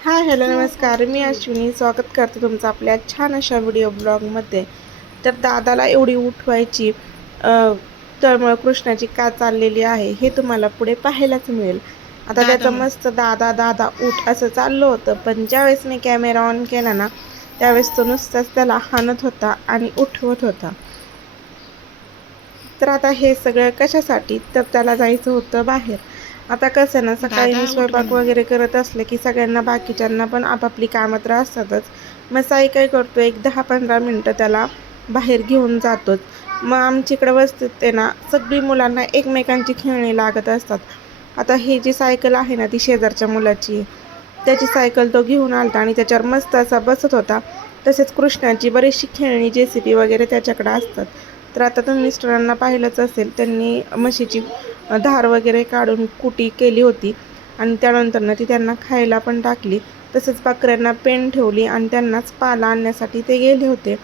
Hi hello नमस्कार. मी अश्विनी स्वागत करते तुमचं आपल्या छान अशा व्हिडिओ ब्लॉगमध्ये. तर दादाला एवढी उठवायची तळमळ कृष्णाची का चाललेली आहे हे तुम्हाला पुढे पाहायलाच मिळेल. आता त्याचं मस्त दादा दादा उठ असं चाललं होतं, पण ज्यावेळेस मी कॅमेरा ऑन केला ना त्यावेळेस तो नुसताच त्याला हाणत होता आणि उठवत होता. तर आता हे सगळं कशासाठी, तर त्याला जायचं होतं बाहेर. आता कसं ना, सकाळी मी स्वयंपाक वगैरे करत असले की सगळ्यांना बाकीच्यांना पण आपापली कामं तर असतातच. मग साई काय करतो, एक 10-15 मिनटं त्याला बाहेर घेऊन जातोच. मग आमच्याकडे वस्तीत ते ना सगळी मुलांना एकमेकांची खेळणी लागत असतात. आता ही जी सायकल आहे ना ती शेजारच्या मुलाची, त्याची सायकल तो घेऊन आलता आणि त्याच्यावर मस्त असा बसत होता. तसेच कृष्णाची बरीचशी खेळणी JCB वगैरे त्याच्याकडे असतात. तर आता तुम्ही मिस्टरांना पाहिलंच असेल, त्यांनी म्हशीची धार वगैरे काढून कुटी केली होती आणि त्यानंतर ती त्यांना खायला पण टाकली. तसेच बकऱ्यांना पेंड ठेवली आणि त्यांनाच पाला आणण्यासाठी ते गेले होते.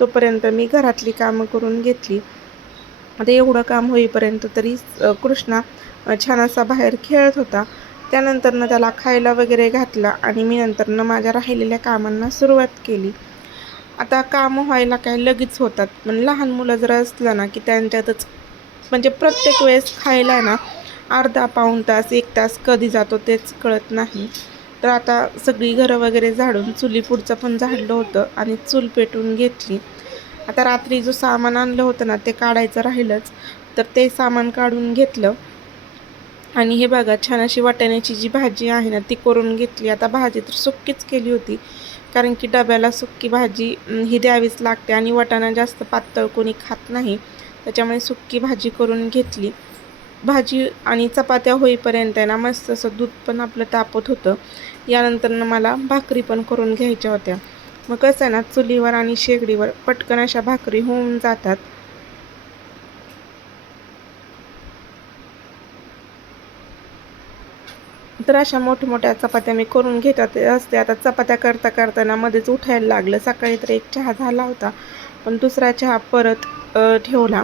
तोपर्यंत मी घरातली कामं करून घेतली. आता एवढं काम होईपर्यंत तरी कृष्णा छान असा बाहेर खेळत होता. त्यानंतर त्याला खायला वगैरे घातला आणि मी नंतर माझ्या राहिलेल्या कामांना सुरुवात केली. आता कामं व्हायला काय लगेच होतात, पण लहान मुलं जर असलं ना की त्यांच्यातच म्हणजे प्रत्येक वेळेस खायला ना अर्धा-पाऊण तास 1 तास कधी जातो तेच कळत नाही. तर आता सगळी घरं वगैरे झाडून चुली पुढचं पण झाडलं होतं आणि चूल पेटवून घेतली. आता रात्री जो सामान आणलं होतं ना ते काढायचं राहिलंच, तर ते सामान काढून घेतलं. आणि हे बघा, छान अशी वाटाण्याची जी भाजी आहे ना ती करून घेतली. आता भाजी तर सुक्कीच केली होती, कारण की डब्याला सुक्की भाजी ही द्यावीच लागते आणि वाटाणा जास्त पातळ कोणी खात नाही, त्याच्यामुळे सुक्की भाजी करून घेतली. भाजी आणि चपात्या होईपर्यंत आहे ना मस्त असं दूध पण आपलं तापत होतं. यानंतर मला भाकरी पण करून घ्यायच्या होत्या. मग कसं आहे ना, चुलीवर आणि शेगडीवर पटकन अशा भाकरी होऊन जातात. तर अशा मोठमोठ्या चपात्या मी करून घेत असते. आता चपात्या करता करताना मध्येच उठायला लागलं. सकाळी तर एक चहा झाला होता, पण दुसरा चहा परत ठेवला,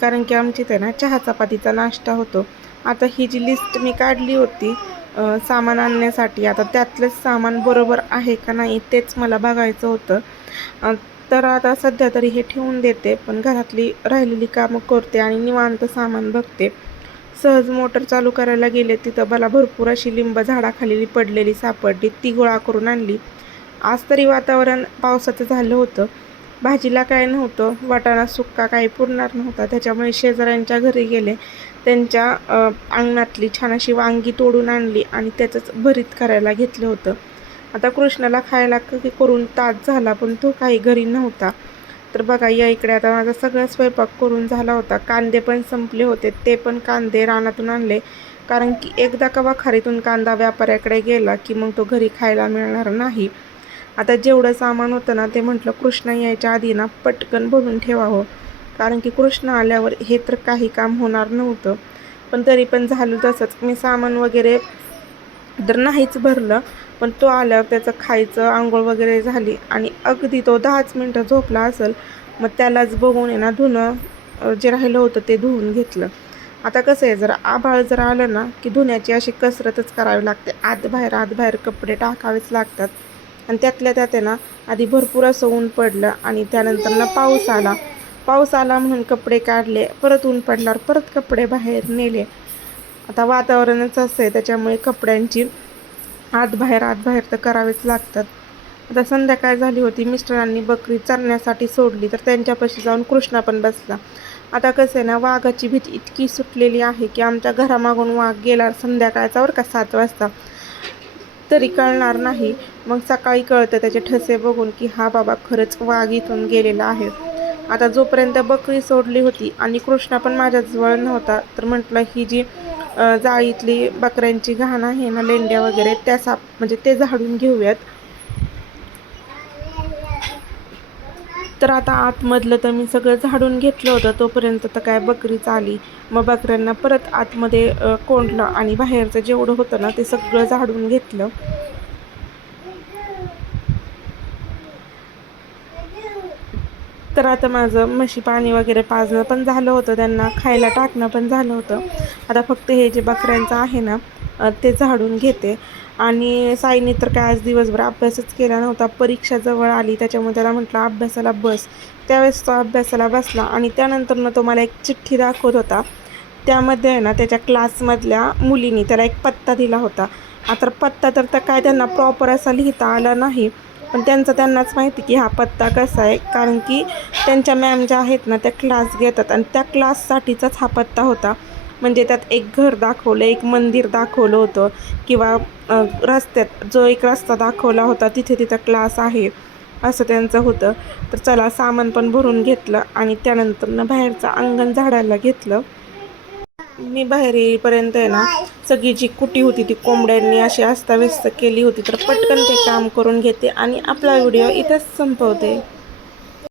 कारण की आमची इथे ना चहा चपातीचा नाश्ता होतो. आता ही जी लिस्ट मी काढली होती सामान आणण्यासाठी, आता त्यातलंच सामान बरोबर आहे का नाही तेच मला बघायचं होतं. तर आता सध्या तरी हे ठेवून देते, पण घरातली राहिलेली कामं करते आणि निवांत सामान बघते. सहज मोटर चालू करायला गेले, तिथं मला भरपूर अशी लिंब झाडाखाली पडलेली सापडली, ती गोळा करून आणली. आज तरी वातावरण पावसाचं झालं होतं. भाजीला काय नव्हतं, वाटाणा सुक्का काही पुरणार नव्हता, त्याच्यामुळे शेजाऱ्यांच्या घरी गेले. त्यांच्या अंगणातली छान अशी वांगी तोडून आणली आणि त्याचंच भरीत करायला घेतलं होतं. आता कृष्णाला खायला करून तास झाला, पण तो काही घरी नव्हता. तर बघा, या इकडे आता माझा सगळा स्वयंपाक करून झाला होता. कांदे पण संपले होते, ते पण कांदे रानातून आणले, कारण की एकदा का वाखारीतून कांदा व्यापाऱ्याकडे गेला की मग तो घरी खायला मिळणार नाही. आता जेवढं सामान होतं ना ते म्हटलं कृष्णा यायच्या आधी ना पटकन भरून ठेवावं, कारण की कृष्ण आल्यावर हे तर काही काम होणार नव्हतं. पण तरी पण झालं तसंच. मी सामान वगैरे तर नाहीच भरलं, पण तो आल्यावर त्याचं खायचं, आंघोळ वगैरे झाली आणि अगदी तो 10च मिनटं झोपला असेल. मग त्यालाच बघून आहे ना धुणं जे राहिलं होतं ते धुवून घेतलं. आता कसं आहे, जरा आभाळ जर आलं ना की धुण्याची अशी कसरतच करावी लागते. आत बाहेर कपडे टाकावेच लागतात. आणि त्यातल्या त्यात आहे ना आधी भरपूर असं ऊन पडलं आणि त्यानंतर पाऊस आला म्हणून कपडे काढले, परत ऊन पडल्यावर परत कपडे बाहेर नेले. आता वातावरणच असं आहे, त्याच्यामुळे कपड्यांची आत बाहेर तर करावेच लागतात. आता संध्याकाळ झाली होती. मिस्टरांनी बकरी चरण्यासाठी सोडली, तर त्यांच्यापाशी जाऊन कृष्णा पण बसला. आता कसं आहे ना, वाघाची भीती इतकी सुटलेली आहे की आमच्या घरामागून वाघ गेला संध्याकाळचा का 7 वाजता तरी कळणार नाही. मग सकाळी कळतं त्याचे ठसे बघून की हा बाबा खरंच वाघ इथून गेलेला आहे. आता जोपर्यंत बकरी सोडली होती आणि कृष्णा पण माझ्याजवळ नव्हता, तर म्हटलं ही जी जाळीतली बकऱ्यांची घाण आहे ना, लेंड्या वगैरे त्या म्हणजे ते झाडून घेऊयात. तर आता आतमधलं तर मी सगळं झाडून घेतलं होतं. तोपर्यंत तर काय बकरीच आली. मग बकऱ्यांना परत आतमध्ये कोंडलं आणि बाहेरचं जेवढं होतं ना ते सगळं झाडून घेतलं. तर आता माझं म्हशी पाणी वगैरे पाजणं पण झालं होतं, त्यांना खायला टाकणं पण झालं होतं. आता फक्त हे जे बकऱ्यांचं आहे ना ते झाडून घेते. आणि साईने तर काय आज दिवसभर अभ्यासच केला नव्हता. परीक्षा जवळ आली त्याच्यामुळे त्याला म्हटलं अभ्यासाला बस. त्यावेळेस तो अभ्यासाला बसला आणि त्यानंतर तो मला एक चिठ्ठी दाखवत होता. त्यामध्ये आहे ना त्याच्या क्लासमधल्या मुलींनी त्याला एक पत्ता दिला होता. आता पत्ता तर काय त्यांना प्रॉपर असा लिहिता आला नाही, पण त्यांनाच माहिती की हा पत्ता कसा आहे, कारण की त्यांच्या मॅम ज्या आहेत ना त्या क्लास घेतात आणि त्या क्लाससाठीचाच हा पत्ता होता. म्हणजे त्यात एक घर दाखवलं, एक मंदिर दाखवलं होतं, किंवा रस्त्यात जो एक रस्ता दाखवला होता तिथं क्लास आहे असं त्यांचं होतं. तर चला सामान पण भरून घेतलं आणि त्यानंतर बाहेरचं अंगण झाडायला घेतलं. मी बाहेर येईपर्यंत आहे ना सगळी जी कुटी होती ती कोंबड्यांनी अशी अस्ताव्यस्त केली होती. तर पटकन ते काम करून घेते आणि आपला व्हिडिओ इथंच संपवते.